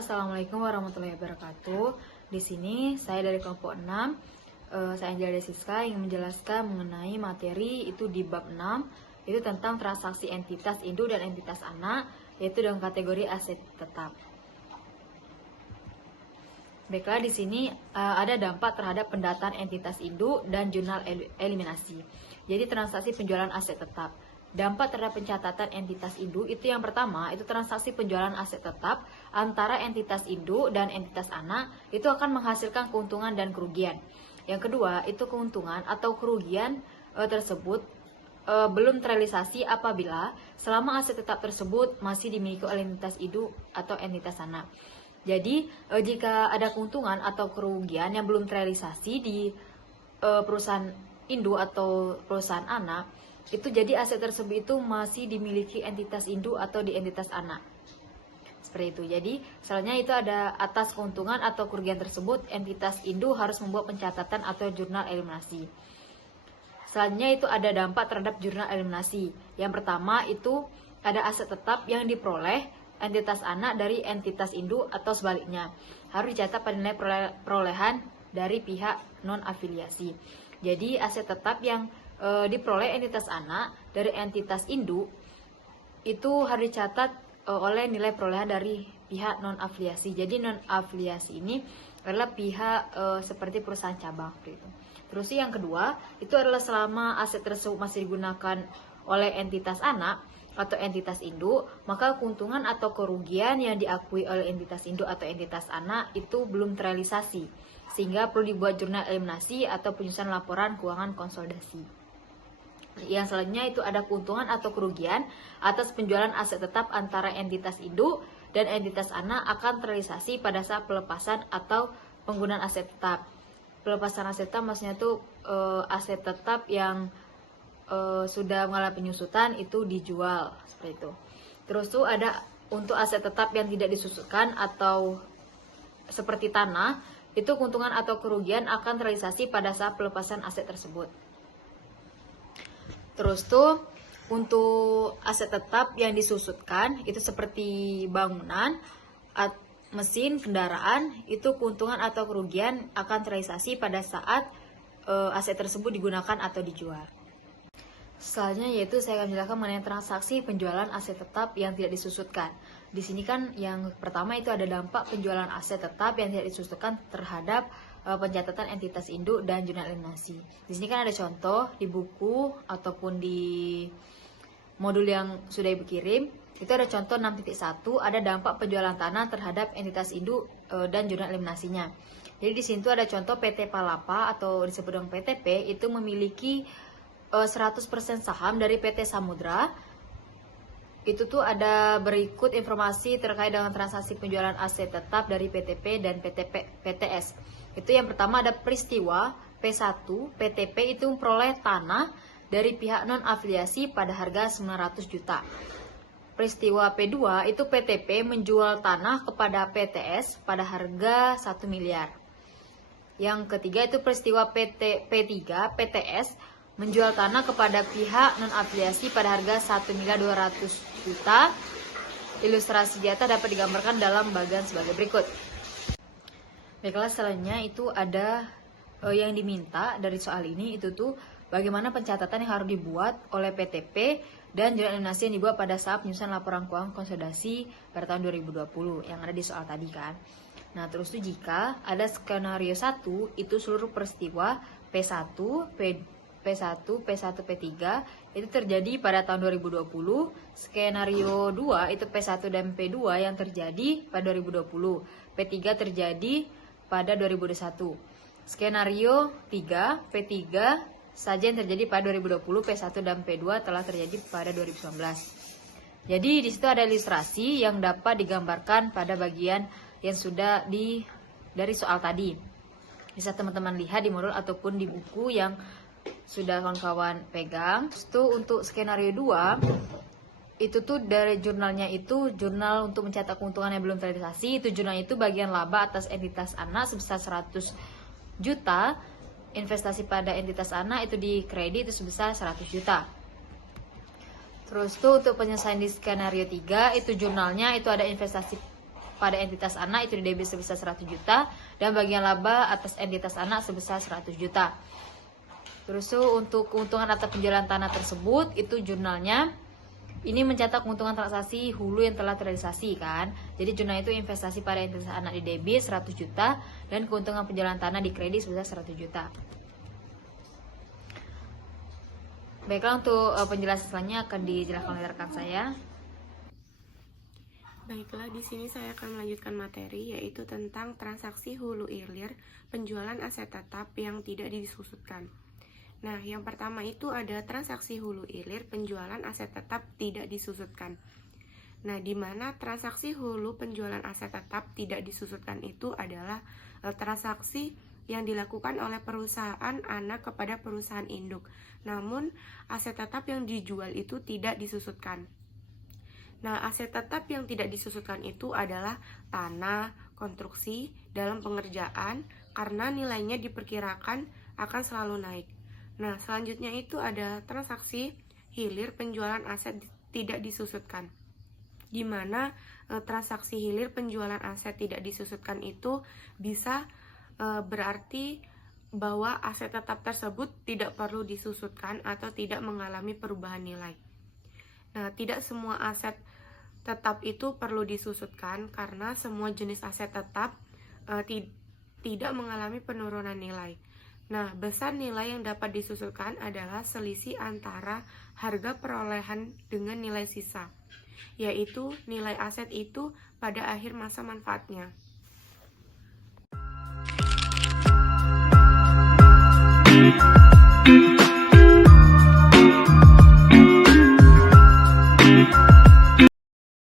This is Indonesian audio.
Assalamualaikum warahmatullahi wabarakatuh. Di sini saya dari kelompok 6, saya Angela Desiska ingin menjelaskan mengenai materi itu di bab 6, itu tentang transaksi entitas induk dan entitas anak, yaitu dengan kategori aset tetap. Baiklah, di sini ada dampak terhadap pendataan entitas induk dan jurnal eliminasi. Jadi transaksi penjualan aset tetap. Dampak terhadap pencatatan entitas induk itu yang pertama, itu transaksi penjualan aset tetap antara entitas induk dan entitas anak itu akan menghasilkan keuntungan dan kerugian. Yang kedua, itu keuntungan atau kerugian tersebut belum terrealisasi apabila selama aset tetap tersebut masih dimiliki oleh entitas induk atau entitas anak. Jadi, jika ada keuntungan atau kerugian yang belum terrealisasi di perusahaan induk atau perusahaan anak, itu jadi aset tersebut itu masih dimiliki entitas induk atau di entitas anak. Seperti itu. Jadi, selanjutnya itu ada atas keuntungan atau kerugian tersebut, entitas induk harus membuat pencatatan atau jurnal eliminasi. Selanjutnya itu ada dampak terhadap jurnal eliminasi. Yang pertama itu ada aset tetap yang diperoleh entitas anak dari entitas induk atau sebaliknya. Harus dicatat pada nilai perolehan dari pihak non-afiliasi. Jadi, aset tetap yang diperoleh entitas anak dari entitas induk itu harus dicatat oleh nilai perolehan dari pihak non-afiliasi. Jadi non-afiliasi ini adalah pihak seperti perusahaan cabang gitu. Terus yang kedua itu adalah selama aset tersebut masih digunakan oleh entitas anak atau entitas induk, maka keuntungan atau kerugian yang diakui oleh entitas induk atau entitas anak itu belum terrealisasi, sehingga perlu dibuat jurnal eliminasi atau penyusunan laporan keuangan konsolidasi. Yang selanjutnya itu ada keuntungan atau kerugian atas penjualan aset tetap antara entitas induk dan entitas anak akan terrealisasi pada saat pelepasan atau penggunaan aset tetap. Pelepasan aset tetap maksudnya itu aset tetap yang sudah mengalami penyusutan itu dijual, seperti itu. Terus tuh ada untuk aset tetap yang tidak disusutkan atau seperti tanah, itu keuntungan atau kerugian akan terrealisasi pada saat pelepasan aset tersebut. Terus tuh untuk aset tetap yang disusutkan itu seperti bangunan, mesin, kendaraan, itu keuntungan atau kerugian akan terrealisasi pada saat aset tersebut digunakan atau dijual. Selanjutnya yaitu saya akan menjelaskan mengenai transaksi penjualan aset tetap yang tidak disusutkan. Di sini kan yang pertama itu ada dampak penjualan aset tetap yang tidak disusutkan terhadap pencatatan entitas induk dan jurnal eliminasi. Di sini kan ada contoh di buku ataupun di modul yang sudah ibu kirim. Itu ada contoh 6.1, ada dampak penjualan tanah terhadap entitas induk dan jurnal eliminasinya. Jadi di sini tuh ada contoh PT Palapa atau disebut dengan PTP itu memiliki 100% saham dari PT Samudra. Itu tuh ada berikut informasi terkait dengan transaksi penjualan aset tetap dari PTP dan PTS. Itu yang pertama ada peristiwa P1 PTP itu memperoleh tanah dari pihak non-afiliasi pada harga 900 juta. Peristiwa P2 itu PTP menjual tanah kepada PTS pada harga 1 miliar. Yang ketiga itu peristiwa P3 PTS menjual tanah kepada pihak non-afiliasi pada harga 1.200.000 juta. Ilustrasi di atas dapat digambarkan dalam bagian sebagai berikut. Baiklah, selanjutnya itu ada yang diminta dari soal ini itu tuh bagaimana pencatatan yang harus dibuat oleh PTP dan jurnal eliminasi yang dibuat pada saat penyusunan laporan keuangan konsolidasi pada tahun 2020 yang ada di soal tadi kan. Nah, terus tuh jika ada skenario 1 itu seluruh peristiwa P1, P1, P3 itu terjadi pada tahun 2020, skenario 2 itu P1 dan P2 yang terjadi pada 2020, P3 terjadi pada 2021. Skenario 3, P3 saja yang terjadi pada 2020, P1 dan P2 telah terjadi pada 2019. Jadi di situ ada ilustrasi yang dapat digambarkan pada bagian yang sudah dari soal tadi. Bisa teman-teman lihat di modul ataupun di buku yang sudah kawan-kawan pegang. Itu untuk skenario 2 itu tuh dari jurnalnya itu jurnal untuk mencetak keuntungan yang belum terrealisasi. Itu jurnal itu bagian laba atas entitas anak sebesar 100 juta. Investasi pada entitas anak itu di kredit itu sebesar 100 juta. Terus tuh untuk penyelesaian di skenario 3 itu jurnalnya itu ada investasi pada entitas anak itu di debit sebesar 100 juta dan bagian laba atas entitas anak sebesar 100 juta. Terus untuk keuntungan atas penjualan tanah tersebut itu jurnalnya ini mencatat keuntungan transaksi hulu yang telah terrealisasi kan. Jadi jurnal itu investasi pada entitas anak di debit 100 juta dan keuntungan penjualan tanah di kredit sebesar 100 juta. Baiklah, untuk penjelasan selanjutnya akan dijelaskan oleh rekan saya. Baiklah, di sini saya akan melanjutkan materi yaitu tentang transaksi hulu hilir penjualan aset tetap yang tidak disusutkan. Nah, yang pertama itu ada transaksi hulu hilir penjualan aset tetap tidak disusutkan. Nah, di mana transaksi hulu penjualan aset tetap tidak disusutkan itu adalah transaksi yang dilakukan oleh perusahaan anak kepada perusahaan induk. Namun, aset tetap yang dijual itu tidak disusutkan. Nah, aset tetap yang tidak disusutkan itu adalah tanah, konstruksi dalam pengerjaan karena nilainya diperkirakan akan selalu naik. Nah, selanjutnya itu ada transaksi hilir penjualan aset tidak disusutkan, di mana transaksi hilir penjualan aset tidak disusutkan itu bisa berarti bahwa aset tetap tersebut tidak perlu disusutkan atau tidak mengalami perubahan nilai. Nah, tidak semua aset tetap itu perlu disusutkan karena semua jenis aset tetap tidak mengalami penurunan nilai. Nah, besar nilai yang dapat disusutkan adalah selisih antara harga perolehan dengan nilai sisa, yaitu nilai aset itu pada akhir masa manfaatnya.